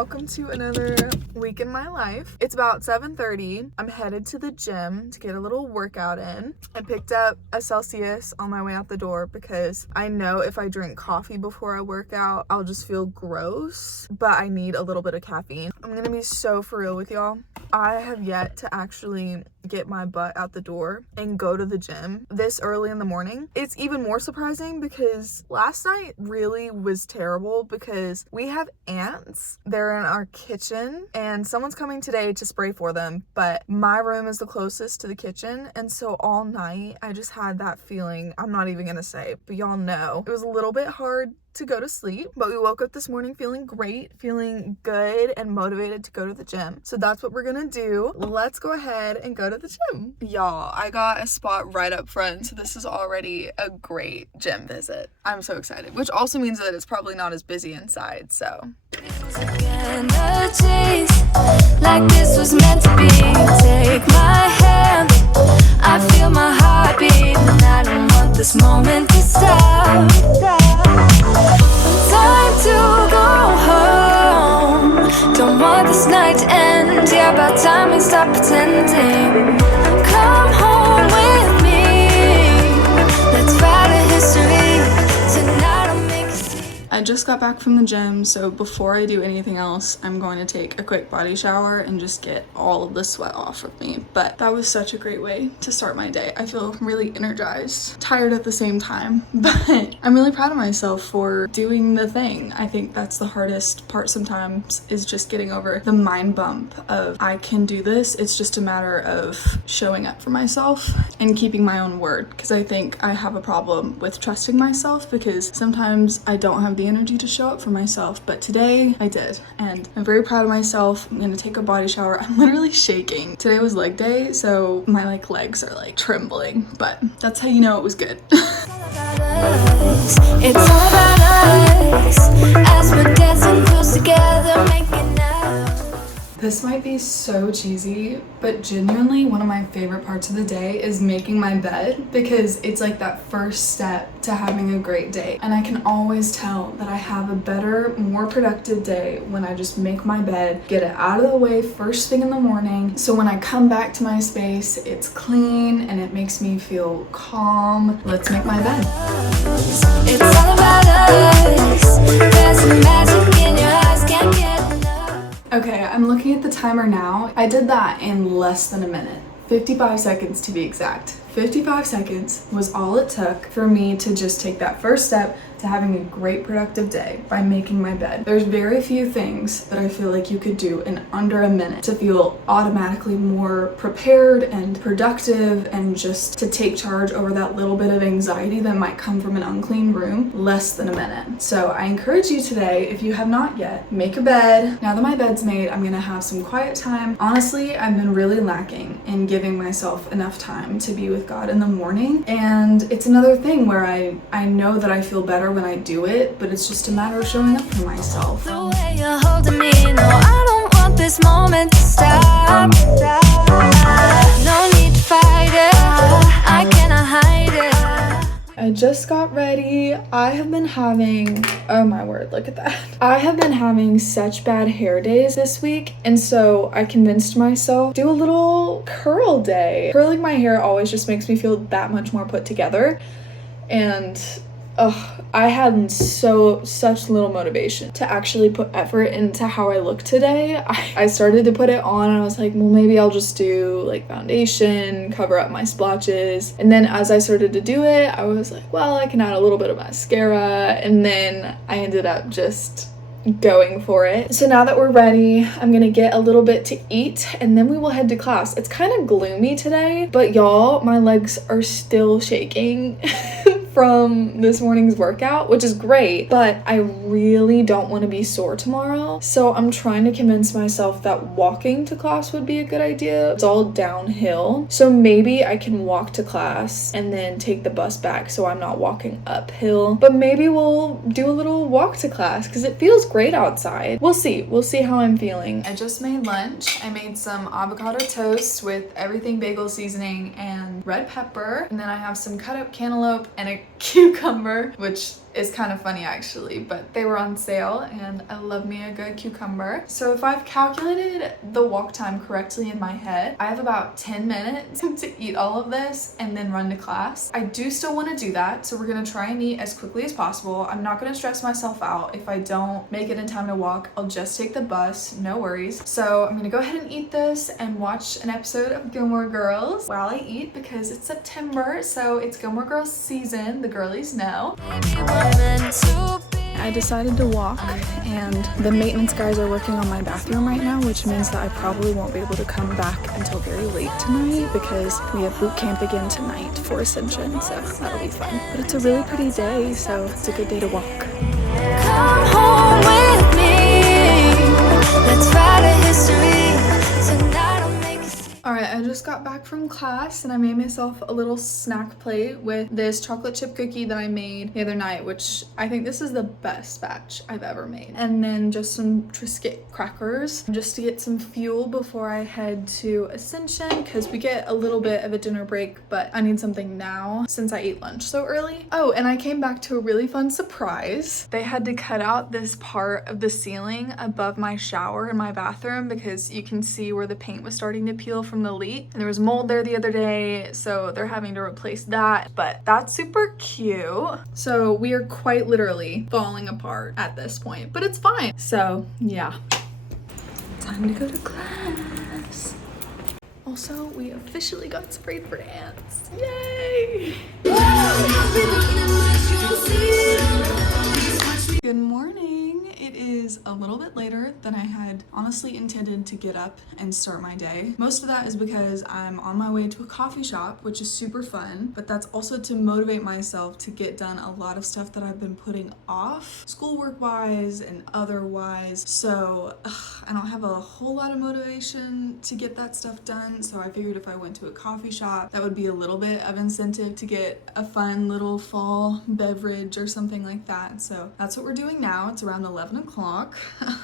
welcome to another week in my life. It's about 7:30. I'm headed to the gym to get a little workout in. I picked up a Celsius on my way out the door because I know if I drink coffee before I work out, I'll just feel gross, but I need a little bit of caffeine. I'm gonna be so for real with y'all. I have yet to actually get my butt out the door and go to the gym this early in the morning. It's even more surprising because last night really was terrible because we have ants. They're in our kitchen and someone's coming today to spray for them, but my room is the closest to the kitchen, and so all night I just had that feeling. I'm not even gonna say, but y'all know it was a little bit hard to go to sleep, but we woke up this morning feeling great, feeling good and motivated to go to the gym. So that's what we're gonna do. Let's go ahead and go to the gym. Y'all, I got a spot right up front, so this is already a great gym visit. I'm so excited, which also means that it's probably not as busy inside, so. Like this was meant to be. Take my hand, I feel my heart beat, and I don't want this moment to stop. Time to go home. Don't want this night to end. Yeah, about time we stop pretending. Come home with me. Let's write a history. Tonight I'll make a scene. I just got back from the gym, so before I do anything else, I'm going to take a quick body shower and just get all of the sweat off of me. But that was such a great way to start my day. I feel really energized, tired at the same time, but I'm really proud of myself for doing the thing. I think that's the hardest part sometimes, is just getting over the mind bump of I can do this. It's just a matter of showing up for myself and keeping my own word, because I think I have a problem with trusting myself because sometimes I don't have the energy to show up for myself, but today I did, and I'm very proud of myself. I'm gonna take a body shower. I'm literally shaking. Today was leg day, so my legs are trembling, but that's how you know it was good. It's all about us as we're dancing close together, making out. This might be so cheesy, but genuinely one of my favorite parts of the day is making my bed, because it's like that first step to having a great day. And I can always tell that I have a better, more productive day when I just make my bed, get it out of the way first thing in the morning. So when I come back to my space, it's clean and it makes me feel calm. Let's make my bed. It's all about us. There's some magic in your eyes, can't get enough. Okay, I'm looking at the timer now. I did that in less than a minute. 55 seconds to be exact. 55 seconds was all it took for me to just take that first step to having a great productive day by making my bed. There's very few things that I feel like you could do in under a minute to feel automatically more prepared and productive and just to take charge over that little bit of anxiety that might come from an unclean room. Less than a minute. So I encourage you today, if you have not yet, make a bed. Now that my bed's made, I'm gonna have some quiet time. Honestly, I've been really lacking in giving myself enough time to be with God in the morning, and it's another thing where I know that I feel better when I do it, but it's just a matter of showing up for myself. The way you're holding me, no, I don't want this moment to stop. No need to fight it, I cannot hide it. I just got ready. I have been having, oh my word, look at that. I have been having such bad hair days this week, and so I convinced myself, do a little curl day. Curling my hair always just makes me feel that much more put together, and I had such little motivation to actually put effort into how I look today. I started to put it on and I was like, well, maybe I'll just do foundation, cover up my splotches. And then as I started to do it, I was like, well, I can add a little bit of mascara. And then I ended up just going for it. So now that we're ready, I'm gonna get a little bit to eat and then we will head to class. It's kind of gloomy today, but y'all, my legs are still shaking from this morning's workout, which is great, but I really don't want to be sore tomorrow. So I'm trying to convince myself that walking to class would be a good idea. It's all downhill. So maybe I can walk to class and then take the bus back so I'm not walking uphill. But maybe we'll do a little walk to class because it feels great outside. We'll see. We'll see how I'm feeling. I just made lunch. I made some avocado toast with everything bagel seasoning and red pepper. And then I have some cut up cantaloupe and a cucumber, which is kind of funny actually, but they were on sale and I love me a good cucumber. So if I've calculated the walk time correctly in my head, I have about 10 minutes to eat all of this and then run to class. I do still want to do that, so we're gonna try and eat as quickly as possible. I'm not gonna stress myself out if I don't make it in time to walk. I'll just take the bus, no worries. So I'm gonna go ahead and eat this and watch an episode of Gilmore Girls while I eat because it's September, so it's Gilmore Girls season, the girlies know. I decided to walk, and the maintenance guys are working on my bathroom right now, which means that I probably won't be able to come back until very late tonight because we have boot camp again tonight for Ascension, so that'll be fun. But it's a really pretty day, so it's a good day to walk. Come home with me. Let's write a history. Tonight I'll make it. Alright, I just got back from class and I made myself a little snack plate with this chocolate chip cookie that I made the other night, which I think this is the best batch I've ever made. And then just some Triscuit crackers just to get some fuel before I head to Ascension because we get a little bit of a dinner break, but I need something now since I ate lunch so early. Oh, and I came back to a really fun surprise. They had to cut out this part of the ceiling above my shower in my bathroom because you can see where the paint was starting to peel from the leak, and there was mold there the other day, so they're having to replace that, but that's super cute. So we are quite literally falling apart at this point, but it's fine. So yeah, time to go to class. Also, we officially got sprayed for ants. Yay! Good morning. It is a little bit later than I had honestly intended to get up and start my day. Most of that is because I'm on my way to a coffee shop, which is super fun, but that's also to motivate myself to get done a lot of stuff that I've been putting off, schoolwork wise and otherwise. So I don't have a whole lot of motivation to get that stuff done. So I figured if I went to a coffee shop, that would be a little bit of incentive to get a fun little fall beverage or something like that. So that's what we're doing now. It's around 11 o'clock.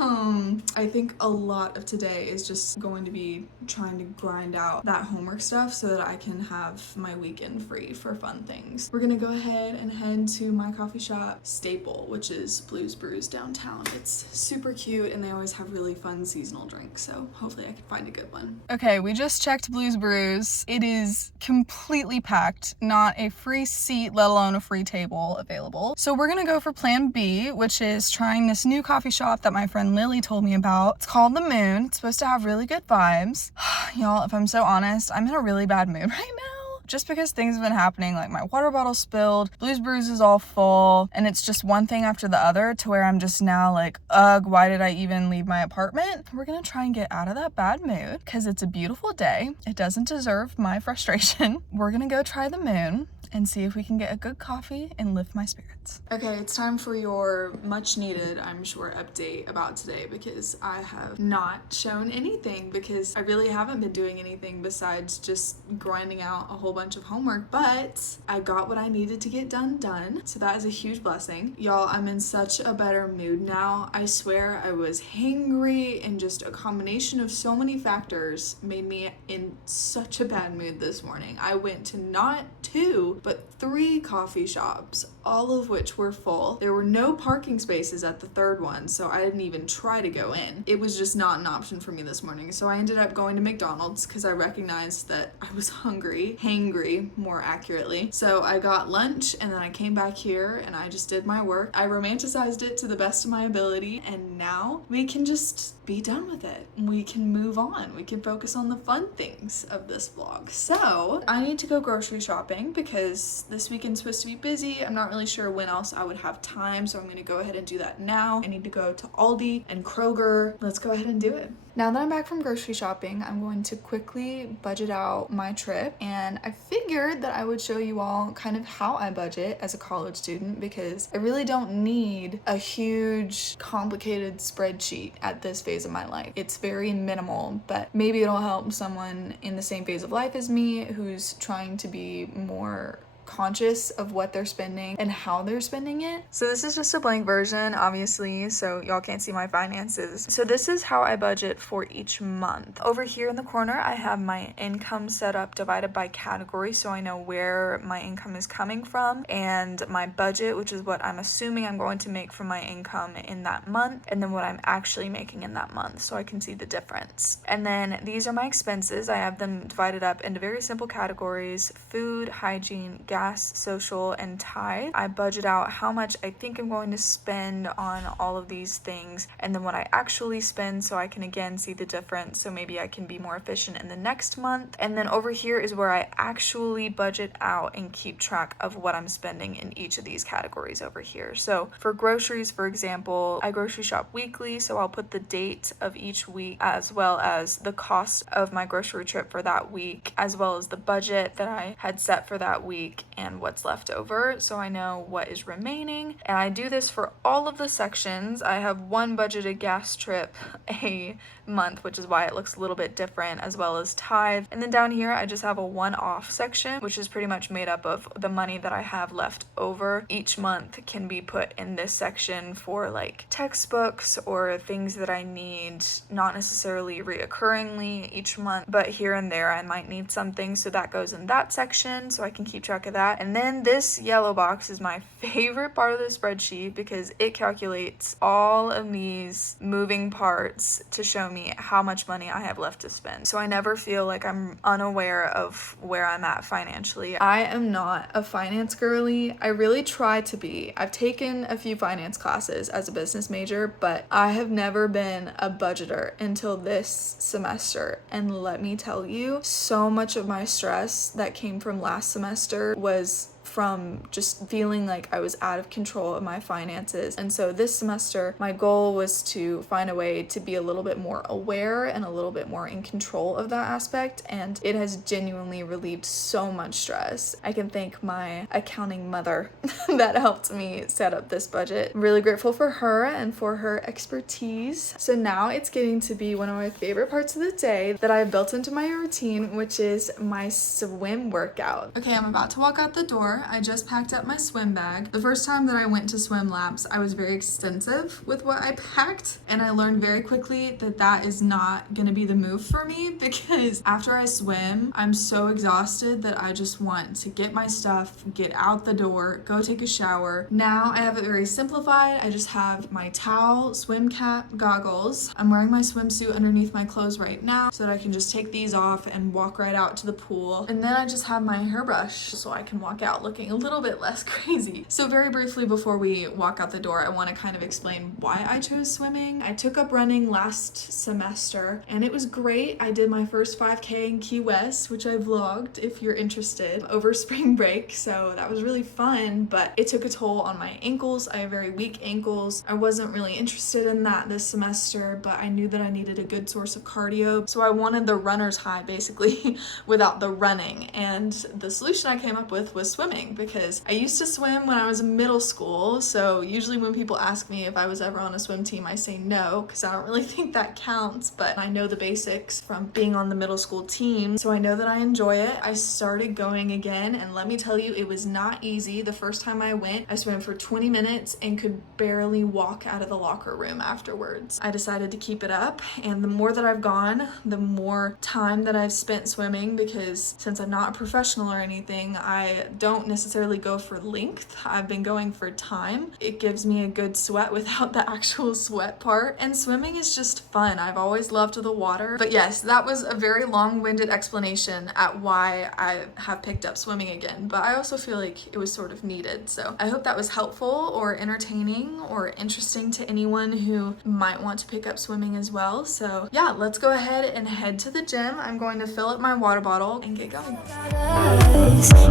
I think a lot of today is just going to be trying to grind out that homework stuff so that I can have my weekend free for fun things. We're gonna go ahead and head to my coffee shop staple, which is Blues Brews downtown. It's super cute and they always have really fun seasonal drinks, so hopefully I can find a good one. Okay, we just checked Blues Brews. It is completely packed, not a free seat, let alone a free table available. So we're gonna go for plan B, which is trying this new coffee shop that my friend Lily told me about. It's called The Moon. It's supposed to have really good vibes. Y'all, if I'm so honest, I'm in a really bad mood right now. Just because things have been happening, like my water bottle spilled, Blues Brews is all full, and it's just one thing after the other to where I'm just now like, ugh, why did I even leave my apartment? We're gonna try and get out of that bad mood because it's a beautiful day. It doesn't deserve my frustration. We're gonna go try The Moon and see if we can get a good coffee and lift my spirits. Okay, it's time for your much needed, I'm sure, update about today because I have not shown anything because I really haven't been doing anything besides just grinding out a whole bunch of homework, but I got what I needed to get done, so that is a huge blessing. Y'all, I'm in such a better mood now. I swear I was hangry and just a combination of so many factors made me in such a bad mood this morning. I went to not 2, but 3 coffee shops, all of which were full. There were no parking spaces at the third one, so I didn't even try to go in. It was just not an option for me this morning, so I ended up going to McDonald's because I recognized that I was hangry more accurately. So I got lunch and then I came back here and I just did my work. I romanticized it to the best of my ability, and now we can just be done with it. We can move on. We can focus on the fun things of this vlog. So I need to go grocery shopping because this weekend's supposed to be busy. I'm not really sure when else I would have time, so I'm gonna go ahead and do that now. I need to go to Aldi and Kroger. Let's go ahead and do it. Now that I'm back from grocery shopping, I'm going to quickly budget out my trip, and I figured that I would show you all kind of how I budget as a college student because I really don't need a huge complicated spreadsheet at this phase of my life. It's very minimal, but maybe it'll help someone in the same phase of life as me who's trying to be more conscious of what they're spending and how they're spending it. So this is just a blank version, obviously, so y'all can't see my finances. So this is how I budget for each month. Over here in the corner, I have my income set up divided by category, so I know where my income is coming from, and my budget, which is what I'm assuming I'm going to make from my income in that month, and then what I'm actually making in that month, so I can see the difference. And then these are my expenses. I have them divided up into very simple categories: food, hygiene, gas, social, and tithe. I budget out how much I think I'm going to spend on all of these things, and then what I actually spend, so I can again see the difference, so maybe I can be more efficient in the next month. And then over here is where I actually budget out and keep track of what I'm spending in each of these categories over here. So for groceries, for example, I grocery shop weekly, so I'll put the date of each week as well as the cost of my grocery trip for that week, as well as the budget that I had set for that week and what's left over, so I know what is remaining. And I do this for all of the sections. I have one budgeted gas trip a month, which is why it looks a little bit different, as well as tithe. And then down here I just have a one-off section, which is pretty much made up of the money that I have left over. Each month can be put in this section for like textbooks or things that I need, not necessarily reoccurringly each month, but here and there I might need something, so that goes in that section so I can keep track of that. And then this yellow box is my favorite part of the spreadsheet because it calculates all of these moving parts to show me how much money I have left to spend, so I never feel like I'm unaware of where I'm at financially. I am not a finance girly. I really try to be. I've taken a few finance classes as a business major, but I have never been a budgeter until this semester, and let me tell you, so much of my stress that came from last semester was from just feeling like I was out of control of my finances. And so this semester, my goal was to find a way to be a little bit more aware and a little bit more in control of that aspect, and it has genuinely relieved so much stress. I can thank my accounting mother that helped me set up this budget. I'm really grateful for her and for her expertise. So now it's getting to be one of my favorite parts of the day that I've built into my routine, which is my swim workout. Okay, I'm about to walk out the door. I just packed up my swim bag. The first time that I went to swim laps, I was very extensive with what I packed, and I learned very quickly that that is not gonna be the move for me, because after I swim, I'm so exhausted that I just want to get my stuff, get out the door, go take a shower. Now I have it very simplified. I just have my towel, swim cap, goggles. I'm wearing my swimsuit underneath my clothes right now so that I can just take these off and walk right out to the pool. And then I just have my hairbrush so I can walk out looking a little bit less crazy. So very briefly before we walk out the door, I want to kind of explain why I chose swimming. I took up running last semester and it was great. I did my first 5K in Key West, which I vlogged if you're interested, over spring break. So that was really fun, but it took a toll on my ankles. I have very weak ankles. I wasn't really interested in that this semester, but I knew that I needed a good source of cardio. So I wanted the runner's high basically without the running. And the solution I came up with was swimming, because I used to swim when I was in middle school. So usually when people ask me if I was ever on a swim team, I say no, because I don't really think that counts, but I know the basics from being on the middle school team, so I know that I enjoy it. I started going again, and let me tell you, it was not easy. The first time I went, I swam for 20 minutes and could barely walk out of the locker room afterwards. I decided to keep it up, and the more that I've gone, the more time that I've spent swimming, because since I'm not a professional or anything, I don't necessarily go for length. I've been going for time. It gives me a good sweat without the actual sweat part, and swimming is just fun. I've always loved the water. But yes, that was a very long-winded explanation at why I have picked up swimming again, but I also feel like it was sort of needed. So I hope that was helpful or entertaining or interesting to anyone who might want to pick up swimming as well. So yeah, let's go ahead and head to the gym. I'm going to fill up my water bottle and get going.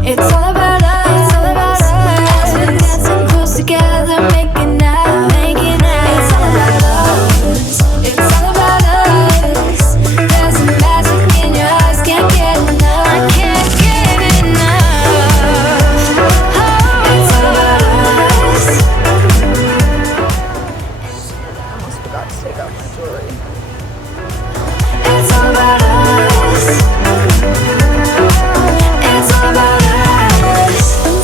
It's all about us, all about us. We're dancing close together, making out, making out. It's all about us, it's all about us. There's a magic in your eyes, can't get enough, I can't get enough. Oh, it's all about us. I almost forgot to take out my jewelry. It's all about us. It's all about us.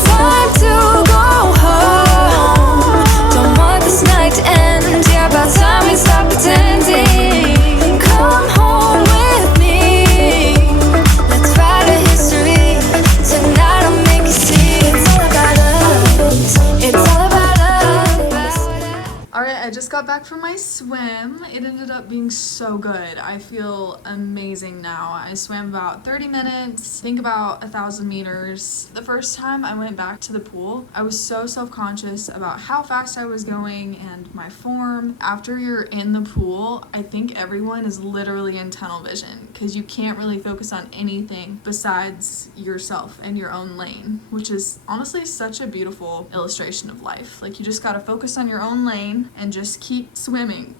I just got back from my swim. It ended up being so good. I feel amazing now. I swam about 30 minutes, I think about 1,000 meters. The first time I went back to the pool, I was so self-conscious about how fast I was going and my form. After you're in the pool, I think everyone is literally in tunnel vision because you can't really focus on anything besides yourself and your own lane, which is honestly such a beautiful illustration of life. Like, you just gotta focus on your own lane and just keep swimming,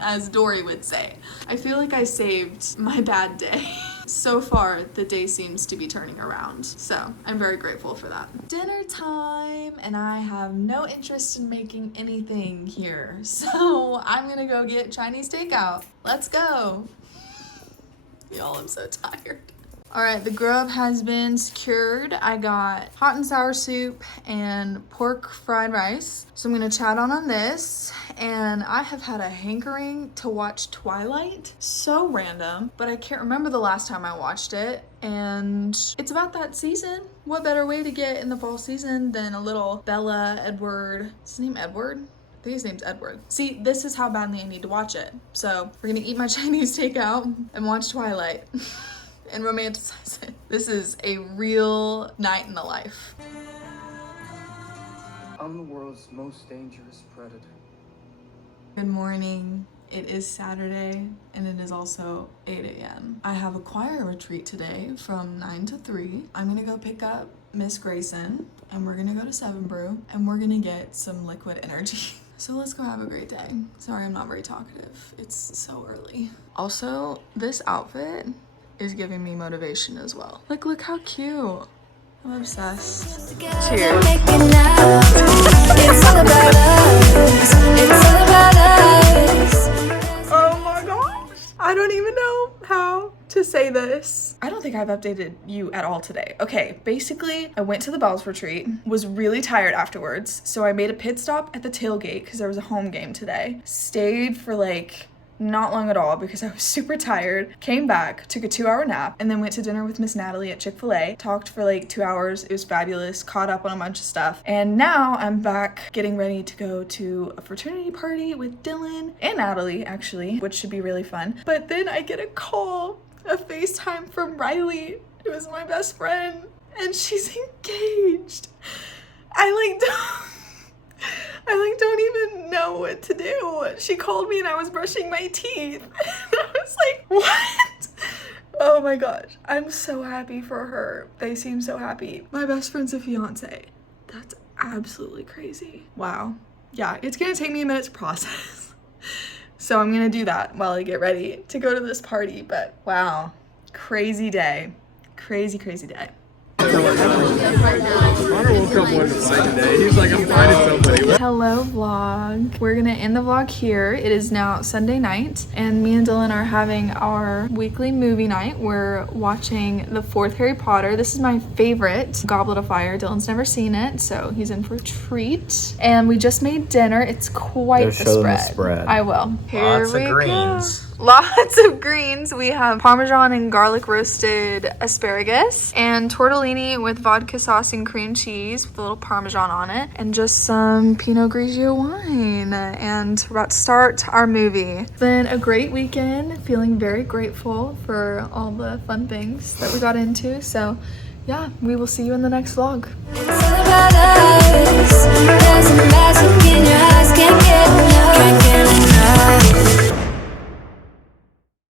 as Dory would say. I feel like I saved my bad day. So far, the day seems to be turning around, so I'm very grateful for that. Dinner time, and I have no interest in making anything here, so I'm gonna go get Chinese takeout. Let's go. Y'all, I'm so tired. All right, the grub has been secured. I got hot and sour soup and pork fried rice. So I'm gonna chat on this. And I have had a hankering to watch Twilight. So random, but I can't remember the last time I watched it. And it's about that season. What better way to get in the fall season than a little Bella Edward, is his name Edward? I think his name's Edward. See, this is how badly I need to watch it. So we're gonna eat my Chinese takeout and watch Twilight. And romanticize it. This is a real night in the life. I'm the world's most dangerous predator. Good morning. It is Saturday and it is also 8 a.m. I have a choir retreat today from 9 to 3. I'm gonna go pick up Miss Grayson and we're gonna go to Seven Brew and we're gonna get some liquid energy. So let's go have a great day. Sorry, I'm not very talkative. It's so early. Also, this outfit is giving me motivation as well. Like, look how cute. I'm obsessed. Cheers. Oh my gosh. I don't even know how to say this. I don't think I've updated you at all today. Okay, basically, I went to the Bells retreat, was really tired afterwards, so I made a pit stop at the tailgate because there was a home game today. Stayed for like not long at all because I was super tired, came back, took a 2-hour nap, and then went to dinner with Miss Natalie at Chick-fil-A, talked for like 2 hours. It was fabulous, caught up on a bunch of stuff, and now I'm back getting ready to go to a fraternity party with Dylan and Natalie, actually, which should be really fun. But then I get a call, a FaceTime from Riley, who is my best friend, and she's engaged. I don't even know what to do. She called me and I was brushing my teeth. And I was like, what? Oh my gosh. I'm so happy for her. They seem so happy. My best friend's a fiance. That's absolutely crazy. Wow. Yeah, it's gonna take me a minute to process. So I'm gonna do that while I get ready to go to this party. But wow, crazy day. Crazy, crazy day. Hello vlog. We're gonna end the vlog here. It is now Sunday night and me and Dylan are having our weekly movie night. We're watching the 4th Harry Potter. This is my favorite, Goblet of Fire. Dylan's never seen it, so he's in for a treat. And we just made dinner. It's quite the spread. I will. Here we go. Lots of greens. We have Parmesan and garlic roasted asparagus and tortellini with vodka sauce and cream cheese with a little Parmesan on it and just some Pinot Grigio wine. And we're about to start our movie. It's been a great weekend. Feeling very grateful for all the fun things that we got into. So yeah, we will see you in the next vlog. It's all about us. There's a magic in your eyes, can't get enough.